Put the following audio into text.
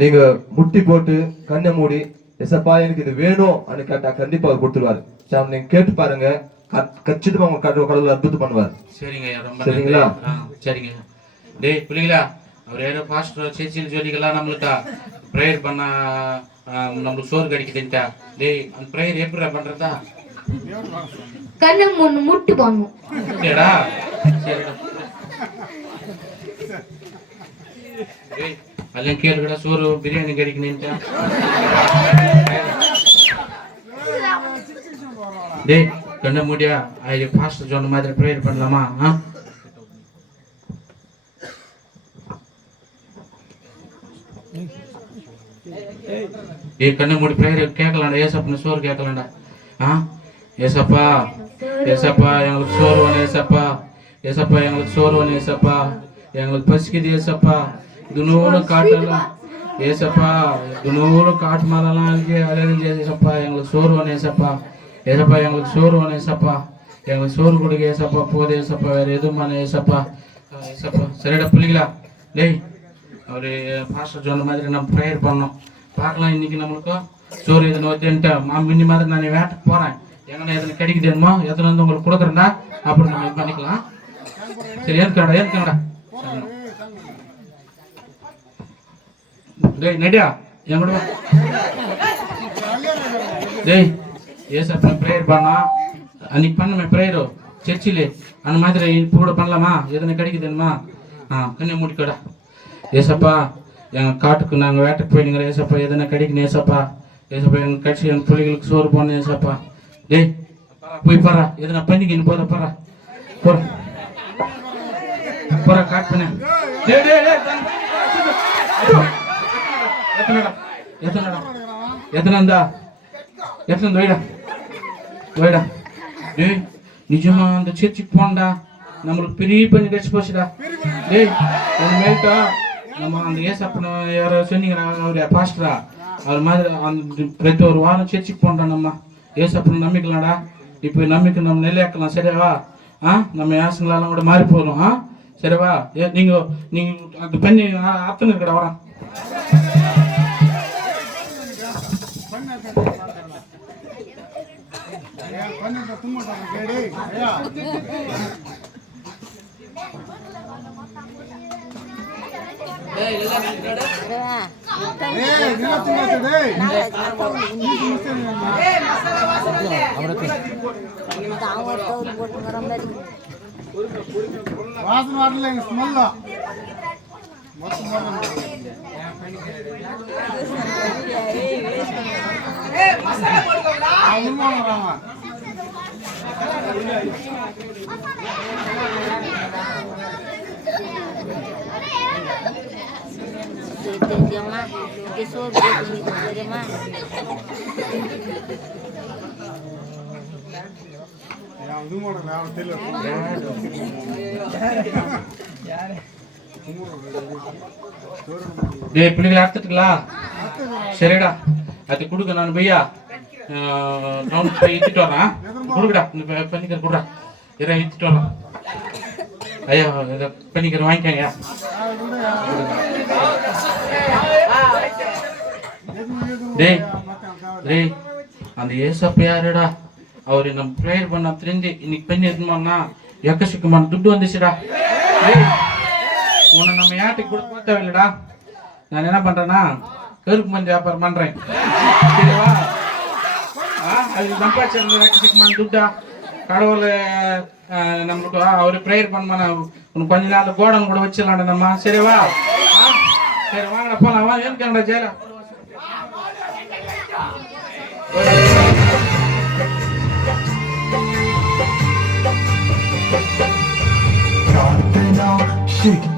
நீங்க முட்டி போட்டு கண்ணை மூடி எசப்பா எனக்கு இது வேணும் அப்படின்னு கேட்டா கண்டிப்பா அவர் கொடுத்துருவாரு. நீங்க கேட்டு பாருங்க, கச்சிதமா உங்க கடவுள் அற்புதம் பண்ணுவார். சரிங்க, ரொம்ப சரிங்களா? சரிங்க. டேய் புள்ளிங்களா, அவர் யாரோ பாஸ்டர் சேர்ச்சின்னு சொல்லிக்கலாம் நம்மளுக்கா ப்ரேயர் பண்ண நம்மளுக்கு சோறு கிடைக்குதுன்ட்டா. டேய் அந்த ப்ரேயர் எப்படி பண்றதா? கண்ணை முட்டு பண்ணும். சரிடா சரிடா. டேய் அதெல்லாம் கேளுடா, சோறு பிரியாணி கிடைக்குதுன்ட்டா. டேய் கண்ண மூடியா, அது பாஸ்டர் சொன்ன மாதிரி ப்ரேயர் பண்ணலாமா? கண்ண மூடி ப்ரேயர் கேட்கலாம்டா. ஏசப்பா சோறு கேட்கலாம்டா. ஏசப்பா ஏசப்பா எங்களுக்கு சோறு வேணும். ஏசப்பா ஏசப்பா எங்களுக்கு சோறு வேணும். ஏசப்பா எங்களுக்கு பசிக்குது. ஏசப்பா துணூறு காட்டெல்லாம் ஏசப்பா துணூறு காட்டு மேலாம் அலைஞ்சு ஏசப்பா எங்களுக்கு சோறு வேணும். ஏசப்பா ஏசப்பா எங்களுக்கு சோறு வேணும். ஏசப்பா எங்களுக்கு சோறு கொடுக்க. ஏசப்பா போது. ஏசப்பா வேற எதுவுமான ஏசப்பா ஏசப்பா. சரிடா பிள்ளைங்களா, டேய் அவரு பாஸ்டர் சொன்ன மாதிரி நம்ம ப்ரேயர் பண்ணோம். பார்க்கலாம் இன்னைக்கு நம்மளுக்கு சோறு எதுன்னு வச்சுன்ட்டு மின்னி மாதிரி நான் வேட்டைக்கு போறேன். எங்கன்னா எதுன்னு கிடைக்குதுமா எத்தனை வந்து உங்களுக்கு கொடுக்குறேன்டா, அப்புறம் நம்ம இது பண்ணிக்கலாம். சரி ஏற்கனடா ஏற்கனடா. டேய் நடியா என் கூட டேய் ஏசப்பா ப்ரேயர் பண்ணா அன்னைக்கு பண்ணுமே ப்ரேயரு சர்ச்சிலே அந்த மாதிரி இப்போ கூட பண்ணலாமா? எதனா கிடைக்குதுமா? கண்ணை மூடிக்கடா. ஏசப்பா எங்கள் காட்டுக்கு நாங்கள் வேட்டைக்கு போயிடுங்கிற. ஏசப்பா எதனா கிடைக்கணும். ஏசப்பா ஏசப்பா எங்கள் கட்சி எங்கள் பிள்ளைகளுக்கு சோறு போடணும். ஏசப்பா டேய் போய் பாரா எதனா பண்ணிக்கின்னு போற பாரா போற போற காட் பண்ண. எத்தனை வைடா வைடா. டேய் நிஜமா அந்த சர்ச்சுக்கு போண்டா, நம்மளுக்கு பெரிய பண்ணி கட்சி போச்சுடா. டேய் மேல்ட்டா நம்ம அந்த ஏசப்பனை யாரோ சொன்னீங்களா அவரு பாஸ்டரா, அவர் மாதிரி அந்த பிரதி ஒரு வாரம் சர்ச்சுக்கு போண்டா. நம்ம ஏசப்பனை நம்பிக்கலாம்டா. இப்போ நம்பிக்கை நம்ம நிலையாக்கலாம். சரிவா? நம்ம ஏசங்களாலும் கூட மாறி போதும். சரிவா? நீங்க அது பண்ணி அத்தனை இருக்கடா வரேன். வாசனை வரல ஸ்மெல் பிள்ளைகளை அறுத்துட்டுங்களா? சரிடா அது கொடுக்க. நான் பையா இத்துட்டு வரேன். கொடுக்குடா இந்த பண்ணிக்கிற கொடுடா. இதை இத்துட்டு வரலாம். ஐயா இதை பண்ணிக்கிற வாங்கிக்கங்க. டேய் டேய் அந்த ஏசப்ப யாருடா? அவரு நம்ம ப்ரேயர் பண்ண தெரிஞ்சு இன்னைக்கு பண்ணி எடுத்துமான்னா எக்கச்சக்கமான துட்டு வந்துச்சுடா. உன்னை நம்ம யார்ட்டுக்கு கொடுக்க தேவையில்லடா. நான் என்ன பண்றேன்னா கருப்பு மஞ்சள் வியாபாரம் பண்றேன். சரிவா? அது சம்பாதிச்சிருந்த எக்கச்சக்கமான துட்டா கடவுள் நம்மளுக்கு அவரு ப்ரேயர் பண்ண உனக்கு கொஞ்ச நாள் கோடன் கூட வச்சிடலாம்டா நம்ம. சரிவா? சரி வாங்கடா போலாம். வா ஏன்டா ஜெயலா Shake